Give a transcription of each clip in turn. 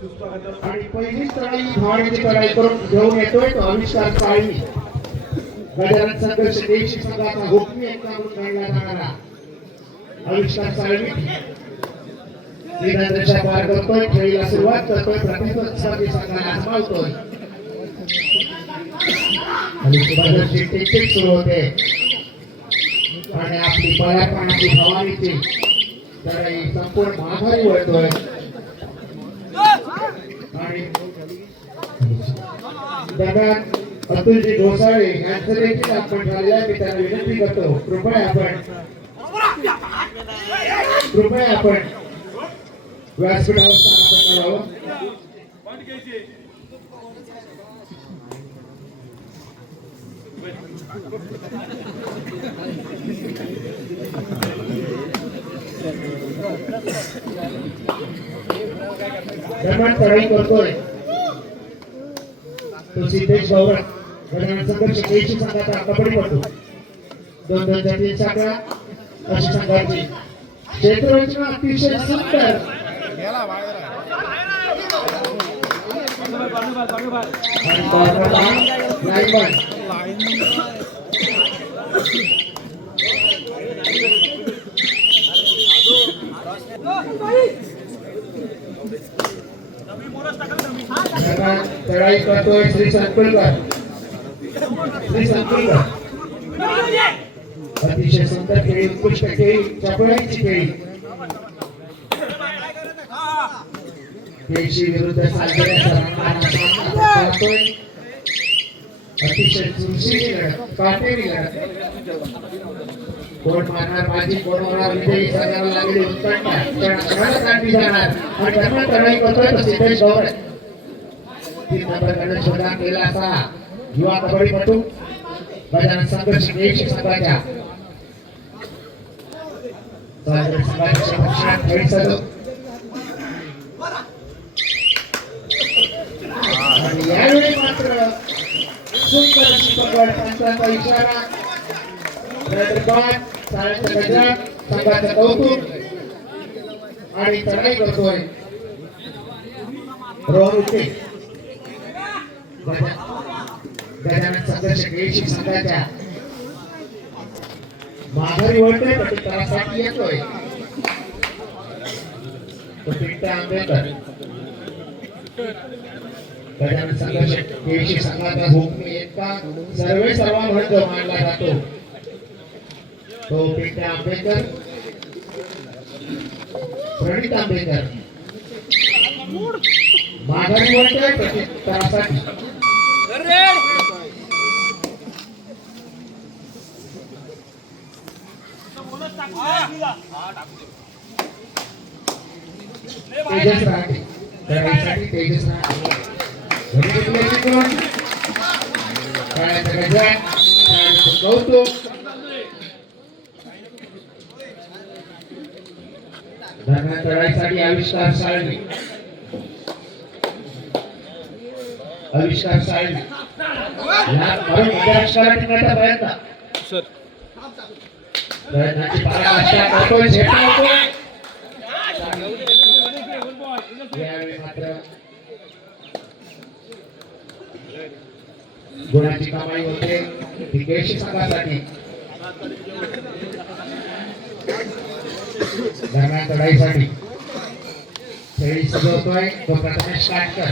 आणि पहिलीच चढाई धावण्याची चढाई करून घेऊन येतोय तो आविष्कार साळवी. गजानन संघर्ष देशी संघाचा हुकमी एकटा म्हणून गणला जाणारा आविष्कार साळवी तीन पार करतोय. खेळीला सुरुवात करतोय. प्रतिस्पर्धी संघाला हरवतोय आणि सुभाषची टिकटिक सुरू होते आणि आपली पराक्रमाची भवानीची चढाई संपूर्ण माघारी वळतोय आणि दरम्यान अतुलजी घोसाळे यांचं देखील आपण झालेलं आहे. मी त्यांना विनंती करतो कृपया आपण व्यासपीठावर स्थानापन्न करावं. दरम्यान चढाई करतोय तो सिद्धेश गौरव. गजानन संघर्ष देशी संघाचा कबड्डीपटू. 2-2 तीन साखळा अशी संघाची क्षेत्ररचना अतिशय सुंदर. चढाई करतोय श्री संकुलकर. अतिशय सुंदर खेळी, उत्कृष्ट खेळी, चपळाईची खेळी. पेशी विरुद्ध अतिशय चुरशीची लढत, काटेरी लढत. कोण मारणार बाजी, कोण होणार विजयी सगळ्याला लागली उत्कंठा. काढली जाणार आणि त्यांना चढाई करतोय तो सिद्धेश गौरव. 3 नंबर गणेश प्रदान केला असा युवा कबड्डीपटू गजानन संघर्ष देशी संघाच्या खेळ चालू. आणि यावेळी मात्र सुंदर अशी पकड. पंचांचा इशारा. संघाचं कौतुक आणि चढाई करतोय रोहन उठे. गजानन संघर्ष देशी संघाच्या माघारी वळतोय. प्रत्युत्तरासाठी येतोय तो पिंट्या आंबेकर. गजानन संघर्ष देशी संघाचा हुकमी एकटा सर्वे सर्वा म्हणून मानला जातो तो पिंट्या आंबेकर. प्रणित आंबेकर माघारी वळतोय प्रत्युत्तरासाठी. तेजस राहते त्यासाठी तेजस राहते. कौतुक. दरम्यान चढाईसाठी आविष्कार साळवी. आविष्कार साळवी या आविष्कारात टिकण्याचा प्रयत्न सर प्रयत्नाची पराकाष्ठा करतोय. झेपवतोय. यावेळी मात्र गुणाची कमाई होते देशी संघासाठी. दरम्यान चढाईसाठी खेळी सजवतोय तो प्रथमेश काटकर.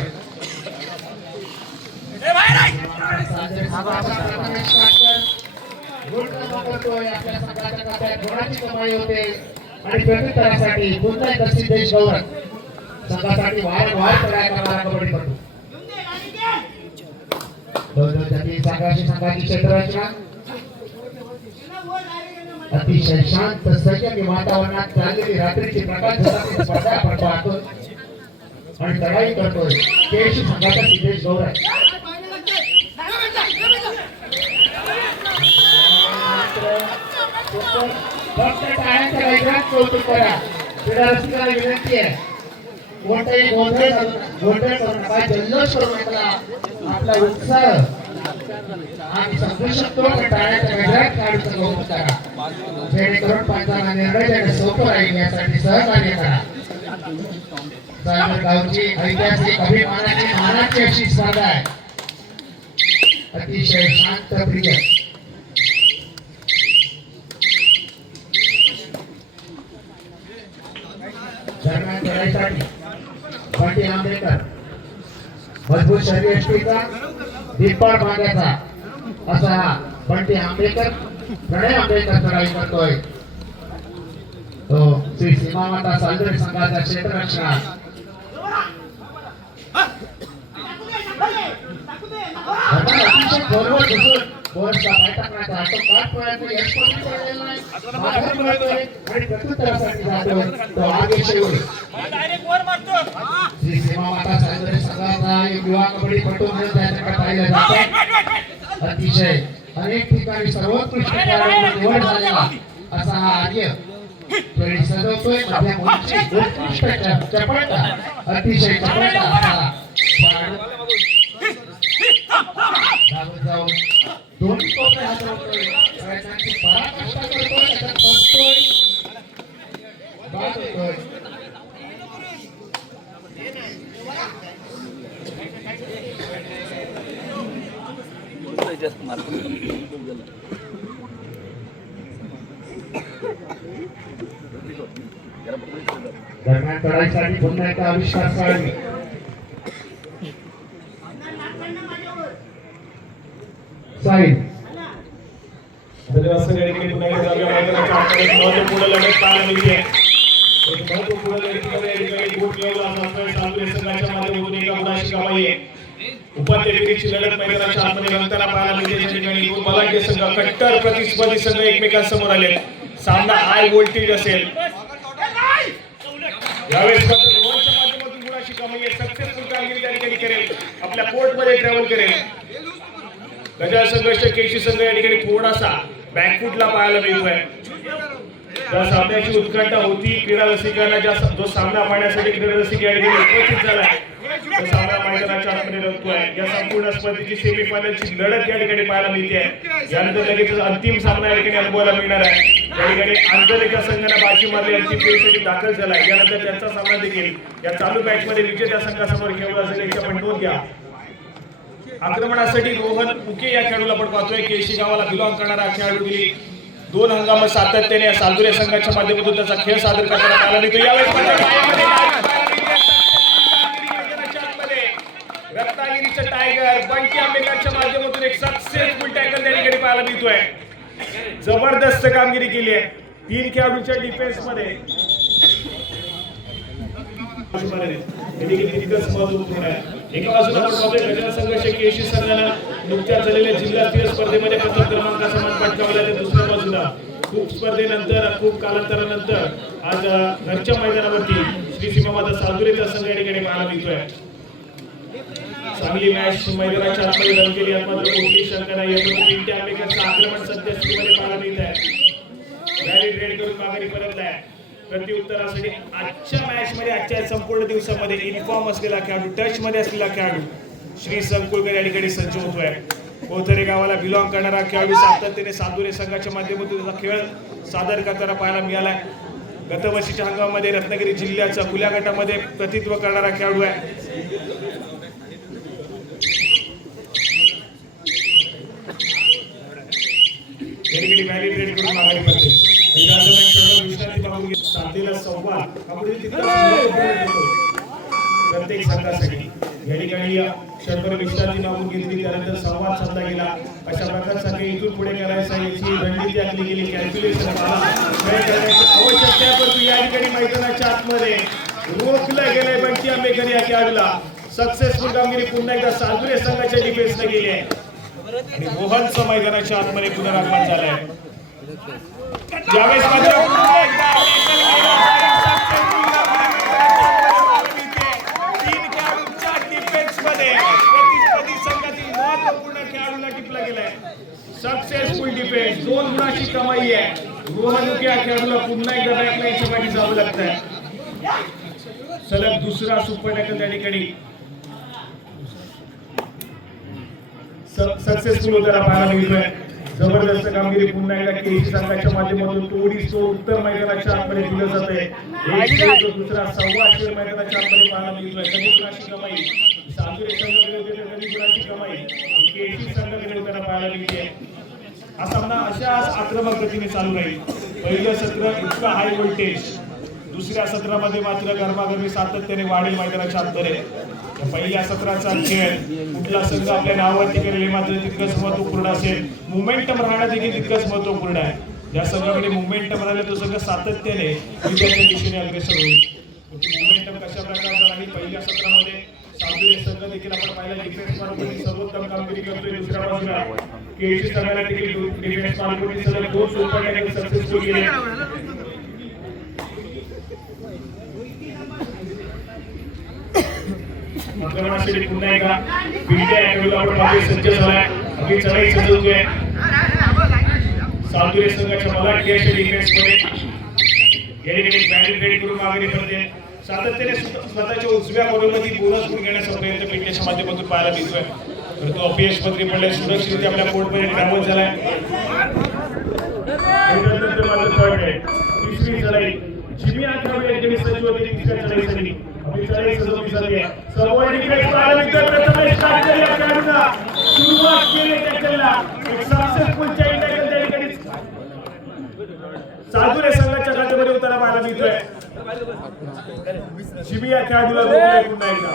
आपल्या संघाच्या खात्यात गुणाची कमाई होते आणि प्रत्युत्तरासाठी पुन्हा एकदा सिद्धेश गौरव संघासाठी वारंवार चढाई करणारा कबड्डीपटू. 2-2 तीन संघाची क्षेत्ररचना अतिशय शांत संयमी वातावरणात चाललेली रात्रीची प्रकाश स्पर्धा आपण पाहतो आणि चढाई करतोय देशी संघाचा सिद्धेश गौरव. फक्त टाळ्यांच्या गजरात कौतुक करा. क्रीडा रसिकाला विनंती आहे कोणताही गोंधळ करू नका, जल्लोष करू नका. आपला उत्साह आम्ही समजू शकतो पण टाळ्यांच्या गजरात काढूचा कौतुक करा जेणेकरून पंचांना निर्णय देणं सोपं राहील यासाठी सहकार्य करा. गावची ऐतिहासिक अभिमानाची मानाची अशी स्पर्धा आहे. अतिशय शांत प्रिय दरम्यान लढाईसाठी बंटी आंबेकर मजबूत शरीरयष्टीचा दिप्पाड बांधाचा असा हा बंटी आंबेकर प्रणय आंबेकर लढाई करतोय. तो श्री सीमामाता सालुरे संघाचा क्षेत्ररक्षक अतिशय बरोबर घुसून बोर्डचा पाय टाकण्याचा तो काट पळायचा यश पण पडलेला नाही. माघार पळतोय आणि प्रत्युत्तरासाठी जातोय तो आदेश येऊन श्री सीमामाता सालुरे संघाचा युवा कबड्डीपटू म्हणून त्याच्याकडे पाहिलं जातं. अतिशय अनेक ठिकाणी सर्वोत्कृष्ट खेळाडूंना निवड झालेला असा हा आर्य तरी सजवतोय माझ्या मुलीची उत्कृष्ट चपळता अतिशय चपळता असा जाऊन दोन्ही कोपरे हातवतोय प्रयत्नांची पराकाष्ठा करतोय त्याच्यात बसतोय बाद होतोय. दरम्यान लढाईसाठी पुन्हा एकदा आविष्कार साळवी साहिल धन्यवाद सर. या ठिकाणी पुन्हा एकदा जाऊया मैदानाच्या आतमध्ये एक महत्त्वपूर्ण लढत पाहायला मिळते. एक महत्त्वपूर्ण लढतीमध्ये या ठिकाणी गोट लेवलला असणाऱ्या सालुरे संघाच्या माध्यमातून एका गुणाची कमाई आहे. उपांत्य फेरीची लढत मैदानाच्या आतमध्ये रंगताना पाहायला मिळते. या ठिकाणी दोन बलाढ्य संघ कट्टर प्रतिस्पर्धी संघ एकमेकांसमोर आले. सामना हाय व्होल्टेज असेल. यावेळेस रोहनच्या माध्यमातून गुणाची कमाई आहे. सक्सेसफुल कामगिरी त्या ठिकाणी करेल. आपल्या कोर्टमध्ये ट्रॅव्हल करेल. गजाल संघर्ष केशी संघ या ठिकाणी थोडासा बॅकफुटला पाहायला मिळतोय. त्या सामन्याची उत्कंठा होती. क्रीडा रसिकांना जो सामना पाहण्यासाठी क्रीडा रसिक या ठिकाणी उपस्थित झालाय तो सामना मैदानाच्या आतमध्ये रंगतोय. या संपूर्ण स्पर्धेची सेमीफायनलची लढत या ठिकाणी पाहायला मिळते. यानंतर लगेच अंतिम सामना या ठिकाणी अनुभवायला मिळणार आहे. या ठिकाणी आंतरिक संघाने बाजी मारली अंतिम फेरीसाठी दाखल झालाय. यानंतर त्यांचा सामना देखील या चालू मॅच मध्ये विजेत्या संघासमोर खेळला जाईल याची आपण नोंद घ्या. आक्रमणासाठी रोहन उके या खेळाडूला आपण पाहतोय. केशी गावाला बिलॉंग करणारा खेळाडू गेली 2 हंगाम सातत्याने सालुरे संघाच्या माध्यमातून त्याचा खेळ सादर करताना पाहायला मिळतो. रत्नागिरीचा टायगर बंटी आंबेकरच्या माध्यमातून एक सक्सेसफुल टॅकल त्या ठिकाणी पाहायला मिळतोय. जबरदस्त कामगिरी केली आहे 3 खेळाडूंच्या डिफेन्स मध्ये. एका बाजूला आपण पाहतोय गजाल संघर्ष केशी संघानं नुकत्याच झालेल्या जिल्हास्तरीय स्पर्धेमध्ये प्रथम क्रमांकाचा मान पटकावला. त्या दुसऱ्या बाजूला खूप स्पर्धेनंतर खूप कालांतरानंतर आज घरच्या मैदानावरती श्री सीमामाता सालुरेचा संघ या ठिकाणी पाहायला मिळतोय. चांगली मॅच मैदानाच्या आतमध्ये रंगलेली आहे. मात्र कोणतीही शंका नाही. बंटी आंबेकरचं आक्रमण सध्या स्थितीमध्ये पाहायला मिळत आहे. रॅली रेड करून माघारी परतलाय. प्रत्युत्तरासाठी आजच्या मॅच मध्ये आजच्या संपूर्ण दिवसामध्ये इन्फॉर्म असलेला खेळाडू टच मध्ये असलेला खेळाडू श्री संकुलकर या ठिकाणी सज्ज होतोय. कोथरे गावाला बिलॉंग करणारा खेळाडू सातत्याने सालुरे संघाच्या माध्यमातून त्याचा खेळ सादर करताना पाहायला मिळालाय. गतवर्षीच्या हंगामामध्ये रत्नागिरी जिल्ह्याचा खुल्या गटामध्ये प्रतिनिधित्व करणारा खेळाडू आहे. व्हॅलिडेट करून माघारी करते. प्रत्येक संघासाठी या ठिकाणी क्षणभर विश्रांती मागून घेतली. त्यानंतर संवाद साधला गेला. अशा प्रकारचा काही इथून पुढे करायचा याची रणनीती आखली गेली. कॅल्क्युलेशन आवश्यकता आहे. परंतु या ठिकाणी मैदानाच्या आतमध्ये रोखलं गेलंय बंटी आंबेकर या खेळाडूला. सक्सेसफुल कामगिरी पुन्हा एकदा सालुरे संघाच्या डिफेन्सने गेली आहे आणि रोहनचं मैदानाच्या आतमध्ये पुनरागमन झालंय. यावेळेस मात्र सक्सेसफुल डिफेन्स 2 गुणाची कमाई आहे. रोहन उके या खेळाडूला पुन्हा एकदा बॅकलाईनच्या मागे जावं लागतंय. सलग दुसरा सुपर टॅकल त्या ठिकाणी सक्सेसफुल होताना पाहायला मिळतोय. जबरदस्त कामगिरी पुन्हा एकदा केसी संघाच्या माध्यमातून तोडीस तोड उत्तर मैदानाच्या आतमध्ये दिलं जात आहे. दुसरा सव्वा शेर मैदानाच्या आतमध्ये पाहायला मिळतोय. कधी कुणाची कमाई साजुरे संघाकडे होते तर कधी कुणाची कमाई केसी संघाकडे होताना पाहायला मिळते. हा सामना अशाच आक्रमक गतीने चालू राहील. पहिलं सत्र इतका हाय व्होल्टेज, दुसऱ्या सत्रामध्ये मात्र गरमागरमी सातत्याने वाढेल मैदानाच्या आतमध्ये. पहिल्या सत्राचा खेळ कुठला संघ आपल्या नावावरती करेल मात्र तितकंच महत्वपूर्ण असेल. मोमेंटम राहणं देखील तितकंच महत्वपूर्ण आहे. ज्या संघाकडे मोमेंटम राहिलं तो संघ सातत्याने विजयाच्या दिशेने अग्रेसर होईल. मोमेंटम कशा प्रकारचा राहील पहिल्या सत्रामध्ये साजुरे संघ देखील आपण पाहिला डिफेन्स मार्कवरती सर्वोत्तम कामगिरी करतोय. दुसऱ्या बाजूला केसी संघाला देखील डिफेन्स मार्कवरती सलग 2 सुपर सक्सेसफुल केले. आक्रमणासाठी पुन्हा एकदा बिल्ड्या अकॅडमीला आपण मागे सज्ज झालाय. अगदी चढाई सजवतोय. साजुरे संघाच्या मलाठी अशा डिफेन्स मध्ये या ठिकाणी बॅरिकेड करून मागे पडते. सातत्याने स्वतःच्या उजव्या बरोबरची बोनस गुण घेण्याचा प्रयत्न बिल्ड्याच्या माध्यमातून पाहायला मिळतोय. तर तो अपयश पत्रे पडले. सुरक्षित आपल्या कोर्टमध्ये ट्रॅव्हल झालाय. त्यानंतर मात्र थर्ड आहे तिसरी चढाई जिमी आखावी या ठिकाणी सज्ज होते. तिसऱ्या चढाईसाठी चढाई सजवली जाते. समोर डिफेन्स पाहायला मिळतोय. प्रथम स्टार्ट केली अकॅडमीला सुरुवात केली टॅकलला. एक सक्सेसफुल चाइल्ड टॅकल त्या ठिकाणी साजुरे संघाच्या खात्यामध्ये उतारा पाहायला मिळतोय. जिमी अकॅडमीला रोखलंय पुन्हा एकदा.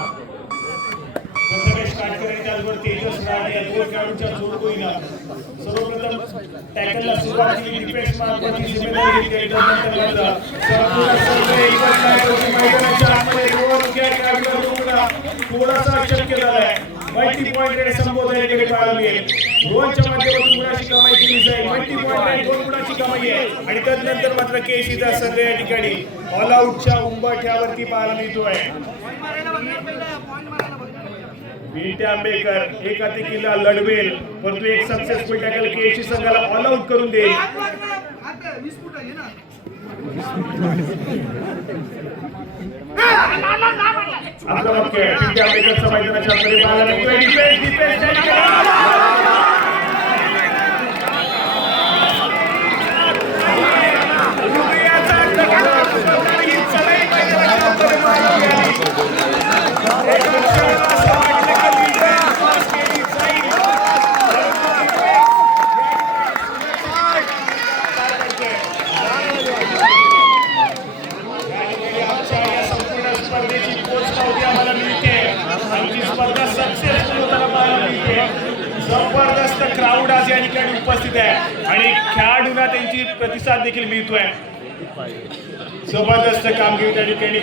प्रथम स्टार्ट करेल त्याचबरोबर तेजस राणे या दोन खेळाडूंच्या जोडगोळीला सर्वप्रथम टॅकलला सुरुवात केली. डिफेन्स मार्कवरती जिम्मेदारी घेतली. त्यानंतर मात्र संपूर्ण संघ एकच नाही मैदानाच्या आतमध्ये थोडासा शक्य झालाय. मल्टी पॉइंट रेड संबोधन केले पाहायला मिळेल. 2च्या माध्यमातून गुणाची कमाई केली जाईल. मल्टी पॉइंट रेड 2 गुणाची कमाई आहे. आणि त्यानंतर मात्र केसीचा संघ या ठिकाणी ऑल आउटच्या उंबरठ्यावरती पाहायला मिळतोय. विटे आंबेकर एक अतिकिल्ला लढवेल परंतु एक सक्सेसफुल टॅकल केसी संघाला ऑल आउट करून देईल. आक्रमक खेळ विटे आंबेकरचा मैदानाच्या आतमध्ये पाहायला मिळतोय. डिफेन्स जबरदस्त क्राऊड आज या ठिकाणी उपस्थित आहे आणि खेळाडूंना त्यांची प्रतिसाद देखील मिळतोय. जबरदस्त कामगिरी त्या ठिकाणी.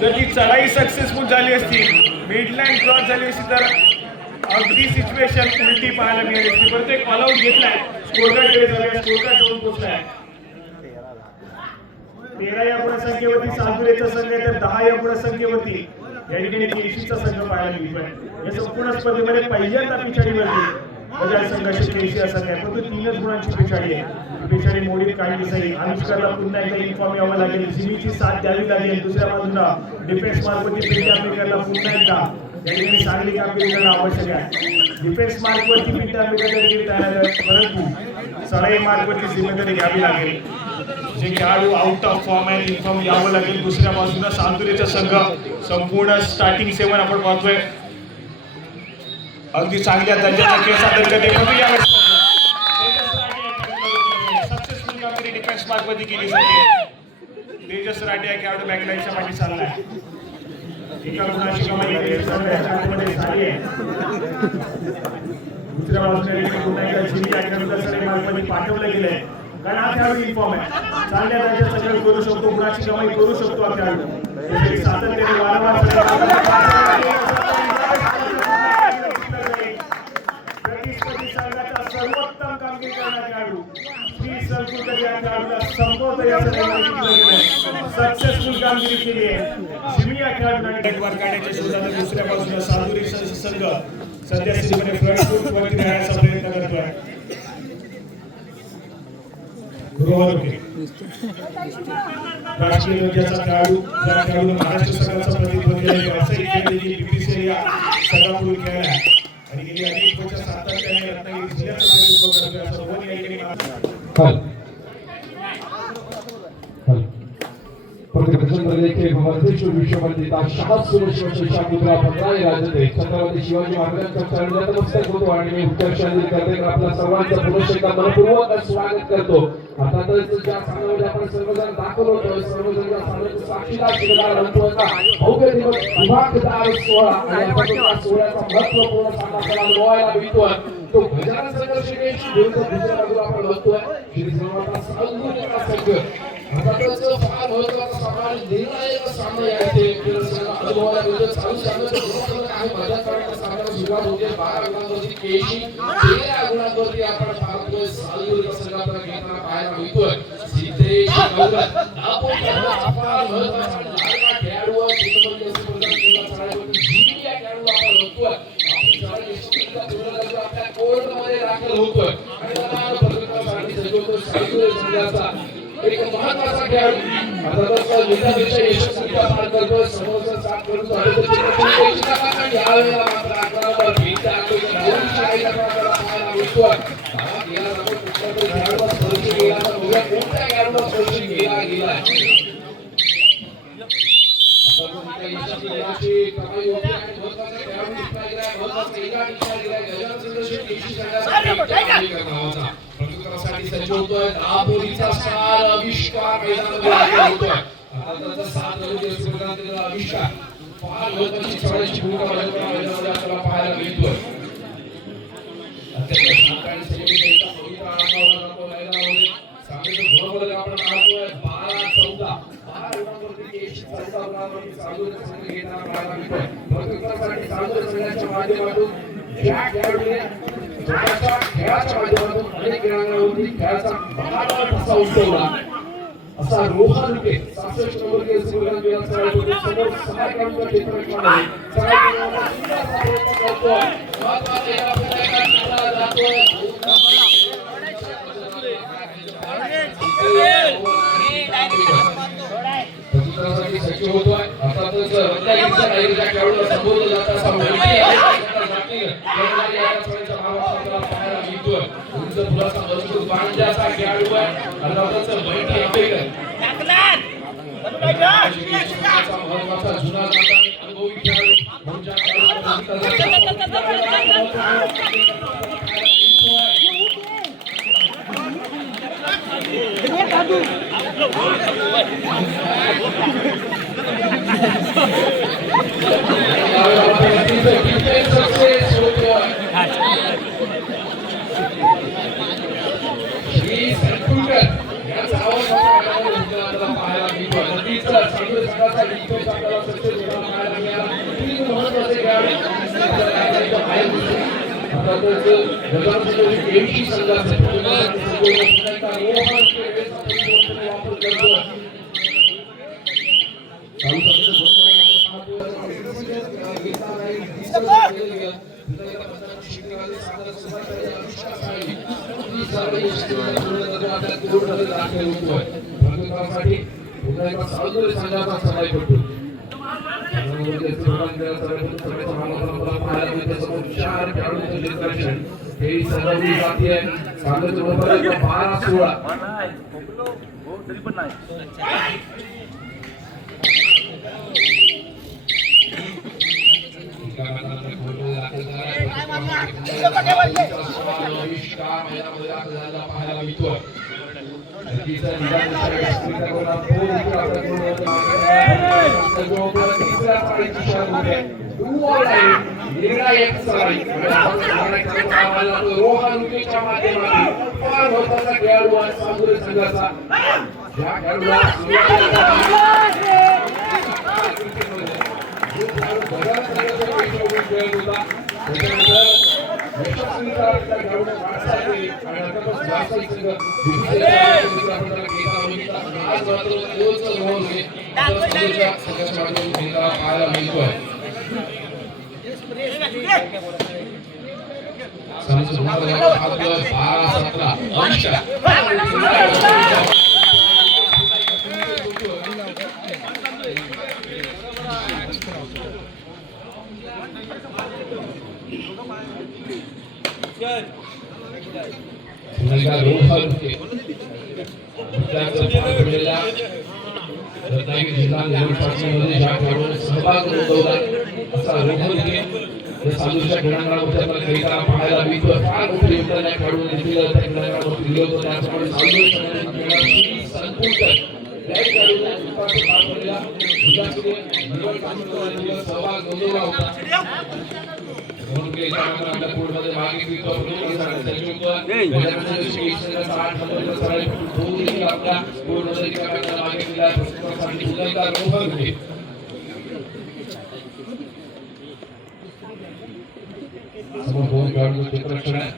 जर ती चढाई सक्सेसफुल झाली असती, मिडलाईन क्रॉस झाली असती तर अगदी सिच्युएशन उलटी पाहायला मिळाली असती. परंतु एक ऑल आउट घेतलाय. स्कोरकार्डकडे जाऊया. स्कोरकार्ड जवळ पोहोचलाय. 13 या गुणसंख्येवरती साजुरेचा संघ आहे तर 10 या गुणसंख्येवरती या ठिकाणी केसीचा संघ पाहायला मिळतोय. या संपूर्ण स्पर्धेमध्ये पहिल्यांदा पिछाडीवरती बजाज संघाची केसी असा आहे. परंतु 3च गुणांची पिछाडी आहे. पिछाडी मोडीत काढली जाईल. अनुष्काला पुन्हा एकदा इन्फॉर्म यावं लागेल. जिमीची साथ द्यावी लागेल. दुसऱ्या बाजूला डिफेन्स मार्कवरती पिंटे आंबेकरला पुन्हा एकदा या ठिकाणी चांगली कामगिरी करणं आवश्यक आहे. डिफेन्स मार्कवरती पिंटे आंबेकर देखील तयार आहे परंतु चढाई मार्कवरती जिम्मेदारी घ्यावी लागेल. जे खेळाडू आउट ऑफ फॉर्म आहे इन्फॉर्म यावं लागेल. दुसऱ्या बाजूला साजुरेचा संघ संपूर्ण स्टार्टिंग 7 आपण पाहतोय. अगदी चांगल्या दर्जाचा खेळ सादर करते. सक्सेसफुल कामगिरी डिफेन्स मार्कवरती केली जाते. तेजस राठी या खेळाडू बॅकलाईनच्या पाठी चाललाय. एका गुणाची कमाई झाली आहे. दुसऱ्या बाजूला पुन्हा एकदा जिमी अकॅडमीला सगळे मार्कवरती पाठवलं गेलंय. कारण हा खेळाडू इन्फॉर्म आहे. चांगल्या दर्जाचा खेळ करू शकतो. गुणाची कमाई करू शकतो हा खेळाडू. सातत्याने वारंवार प्रतिस्पर्धी संघाचा सर्वोत्तम कामगिरी करणारा खेळाडू श्री सरकुलकर या खेळाडूला संपवतो याचं सक्सेसफुल कामगिरी केली आहे. जिमी या खेळाडूला नेटवर्क काढण्याच्या शोधात दुसऱ्या बाजूला साजुरे संघ सध्या स्थितीमध्ये फ्रंट फूट वरती राहण्याचा प्रयत्न करतोय. राष्ट्रीय दर्जाचा खेळाडू ज्या खेळाडूने महाराष्ट्र संघाचा प्रतिनिधित्व केले व्यावसायिक खेळ देखील बीपीसीएल या संघाकडून खेळला आणि गेली अनेक वर्ष सातत्याने रत्नागिरी जिल्ह्याचं प्रतिनिधित्व करतोय. असं हल हल प्रतिपक्षांमध्ये भारतेश्वर विश्ववंदिता शास्त्र शिवशामुद्रा 15 राजते छत्रपती शिवाजी महाराजांच्या चरणी नतमस्तक होतो आणि उत्कर्षाने करते आपला सर्वांचा पुनश्च एकदा मनपूर्वक स्वागत करतो. आता तर ज्या स्थानावर आपण सर्वजण दाखल होतो सर्वजण या स्थानाचे साक्षीदार शिकणार म्हणतो का भव्य दिवस विभागदार सोहळा आणि आपण या सोहळ्याचा महत्त्वपूर्ण साकार अनुभवायला मिळतोय. तो गजानन संघर्षाची विरुद्ध दुसऱ्या बाजूला आपण बघतोय श्री श्रीमाता सालुंका संघ भारताचा फार महत्त्वाचा समाज निर्णायक सामना याचे अनुभवाला मिळतो. चालू सामन्याचं काही मदत करण्याचा सामना सुरुवात होते 12 गुणांवरती केशी 13 गुणांवरती आपण पाहतोय सालुंका संघाचा घेताना पाहायला मिळतोय. सिद्धेश गौरव दापोलीचा फार महत्त्वाचा लाडका खेळाडू आहे. जिल्ह्यामध्ये स्पर्धा केला चालवतो जीविया खेळाडू आपण बघतोय. आपण जरा निश्चितच आपल्या कोर्टमध्ये दाखल होतोय आणि त्याला प्रतिकारासाठी सजवतो सालुंका संघाचा एक महत्त्वाचा खेळाडू आता निजापेक्षा यशस्वीरित्या पार करतोय. समोरचा साथ करून यावेळेला मात्र आक्रमणावर भीती आली शाहीला पाहायला मिळतोय. गेला जातो कुठल्यातरी खेळाडूला स्पर्श केला तर बघूया कोणत्या खेळाडूला स्पर्श केला गेला. यशाची कमाई होती आणि महत्त्वाचा खेळाडू दिसला गेला महत्त्वाचा एका दिसला गेला गजानन संघर्ष केशी संघाचा प्रतिकारासाठी सज्ज होतोय. दापोलीचा स्टार आविष्कार मैदानामध्ये दाखल होतोय. आता त्याचा 7 रवी स्पर्धांतील आविष्कार फार महत्त्वाची चढाईची भूमिका बजावताना मैदानामध्ये आपल्याला पाहायला मिळतोय. अत्यंत शांत आणि संयमित पवित्र आनंदाला जातो मैदानामध्ये सामन्याचं गुणफलक आपण पाहतोय 12-14 गुणांवरती केशी 14 गुणांवरती सालुंका संघ घेताना पाहायला मिळतोय. प्रतिकारासाठी सालुंका संघाच्या माध्यमातून ज्या खेळाडूने स्वतःच्या खेळाच्या माध्यमातून अनेक क्रीडांगणावरती खेळाचा महान ठसा उमटवला असा रोहन विखे 66 नंबर स्पर्धा केला चालवतो. समोर 6 खेळाडूंचा क्षेत्ररक्षण आहे. 6 खेळाडूंचा प्रयत्न करतोय. महत्त्वाचा एका फटका केला जातोय. प्रतिकारासाठी सज्ज होतोय. अर्थातच रत्नागिरीच्या नागरिकांच्या खेळाडूला संबोधलं जातं असा माहिती आहे. पाहायला मिळतोय. उंच फुलाचा मजबूत बांध्याचा खेळाडू आहे. अर्थातच बैठी आंबेकर महत्त्वाचा जुना जाता अनुभवी खेळाडू म्हणजे रोहन विखेच्या माध्यमातून फार महत्त्वाचा खेळाडू आहे सालुंका संघाचा. या खेळाडूला पाहायला मिळतोय. पुन्हा रोहन पडलेल्या रत्नागिरी जिल्हा निवड चाचणीमध्ये ज्या खेळाडूने सहभाग नोंदवला असा रोहन या चालूच्या खेळांमध्ये आपल्याला खेळताना पाहायला मिळतो. फार मोठे योगदान या खेळाडूने दिलं, त्या खेळाडूंना दिलं होतं. त्याचप्रमाणे चालू संपूर्ण त्या खेळाडूने उत्पादन पार पडलेला जिल्ह्यामध्ये निवड चाचणीमध्ये सहभाग नोंदवला होता. म्हणून के त्यानंतर आपल्या कोर्टमध्ये मागे विकतो आपल्या कोर्टमध्ये मागे दिला प्रशिक्षणासाठी सुद्धा रोहन होते. समोर दोन खेळाडूंचे क्षेत्ररक्षण आहे.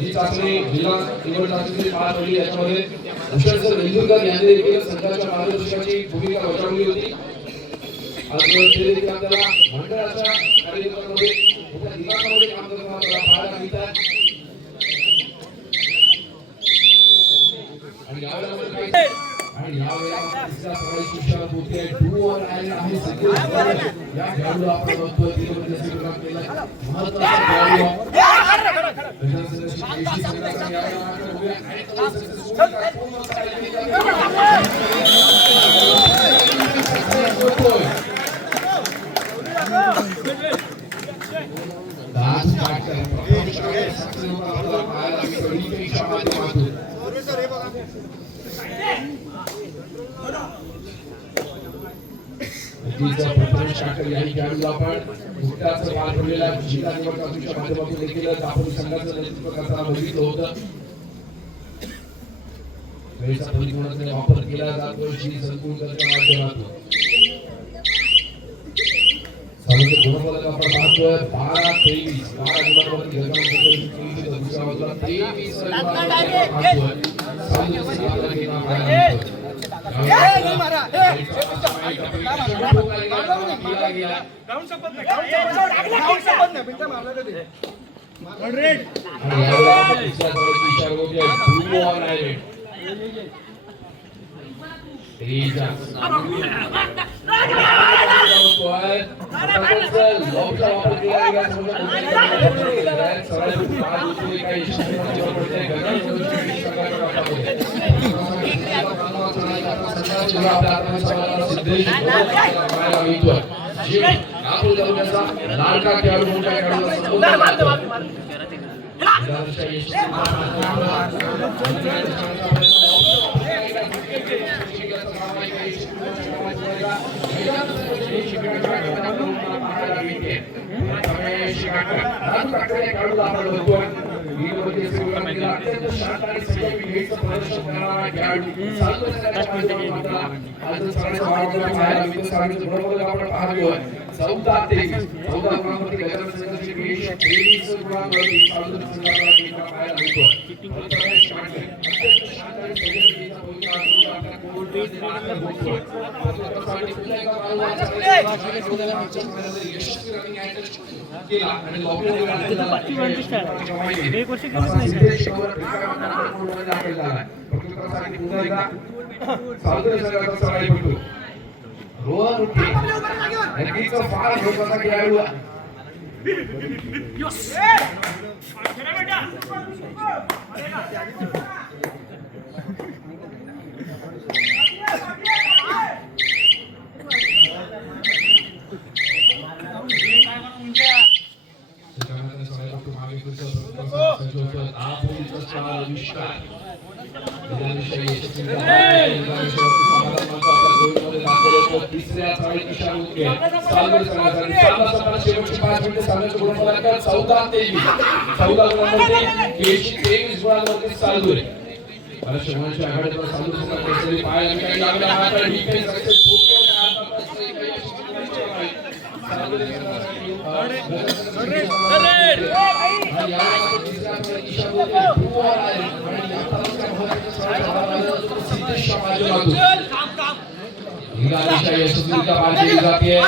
ही चाचणी जिल्हा निवड चाचणी पार पडली. याच्यामध्ये भूषण वेंदुरकर यांनी देखील संघाच्या मार्गदर्शकाची भूमिका बजावली होती. आपल्याला मंडळाच्या कार्यक्रमामध्ये मोठ्या दिमागामध्ये काम करताना पाहायला मिळतात. आणि यावेळेला तिसऱ्या प्रवेशाला पोहोचले टू और आयला आहे सगळे या खेळाडूला आपण बघतोय तिथे स्वीकार केला महत्त्वाचा याही खेळाडूला आपण नुकताच पार पडलेल्या जिल्हा निवड चाचणीच्या माध्यमातून देखील आपण संघाचं नेतृत्व करताना बघितलं होतं. वेळेचा परिपूर्णपणे वापर केला जातो श्री संकुलच्या माध्यमातून. सामन्याचे गुणफलक आपण पाहतोय 12-23 12 गुणांवरती गगन दुसऱ्या बाजूला 23 लाडका खेळाडू मोठ्या रोहन नक्कीच फार महत्त्वाचा खेळाडू तिसऱ्या चाळीत ईशा मुके सालवे संघासाठी सामना संपला शेवटची 5 मिनिटे सामन्याचा गुणफलक 14-23 14 गुणांमध्ये केशी 23 गुणांवरती सालवे आणि शेवटच्या आघाडीवर सालवे संघ केसरी पाय आणि काही लागला मात्र डिफेन्स सक्सेसफुल सालवे संघासाठी ईशा मुके पूर्ण आहे आणि याचा महत्त्वाचा सिद्धेश माध्यमातून हिराच्या यशस्वीरित्या पार केली जाते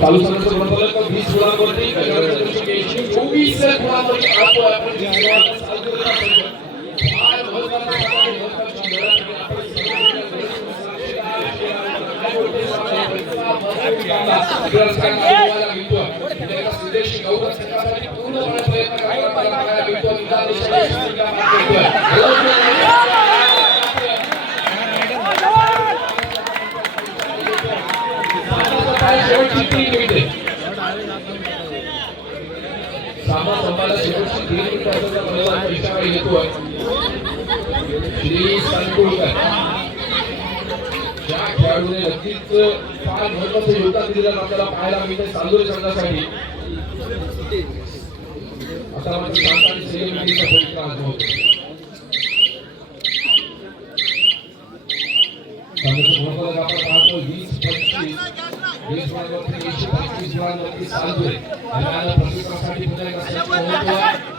चालू सत्राचं गुणफलक 20 गुणांवरती 24 गुणांवरती आणतो आपण सिद्धेश गौरव संघासाठी पूर्णपणे प्रयत्न करायला मिळतो शेवटची 3 मिनिटे सामना संपायला शेवटची 3 मिनिटे असताना मला इशारा येतोय श्री संकुलकर या खेळाडूने नक्कीच फार महत्त्वाचं योगदान दिलेलं आपल्याला पाहायला मिळते चांदोली संघासाठी आता मात्र सांगताना सेलिब्रिटीचा पवित्र होतो सामन्याचं गुणफलक आपण पाहतो 20-25 गुणांवरती चालतोय आणि प्रशिक्षणासाठी पुन्हा एकदा सज्ज होतो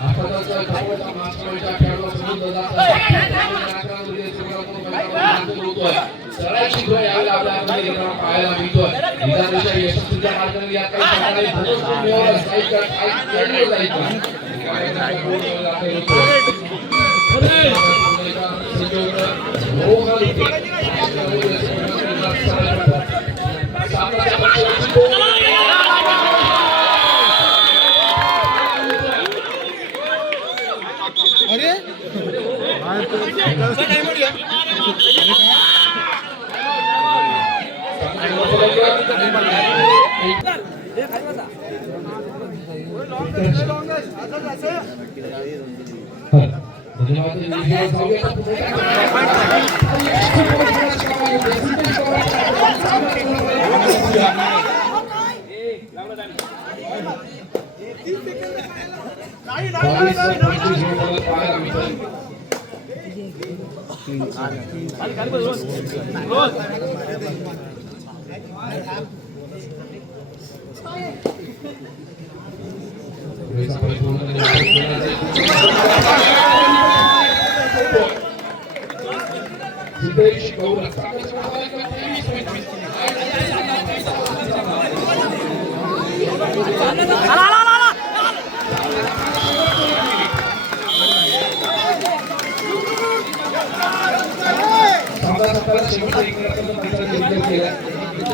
आताचा धावता मास्टरच्या खेळाडू समोर जातात सराची गोय यावेळी आपल्याला पाहायला मिळतोय विधानसभा यशस्वीच्या मार्गाने या काही प्रकारे धनुष मिळवला साईडला काही केलं जायचं सिद्धेश गौरव प्रयत्न केला जातो.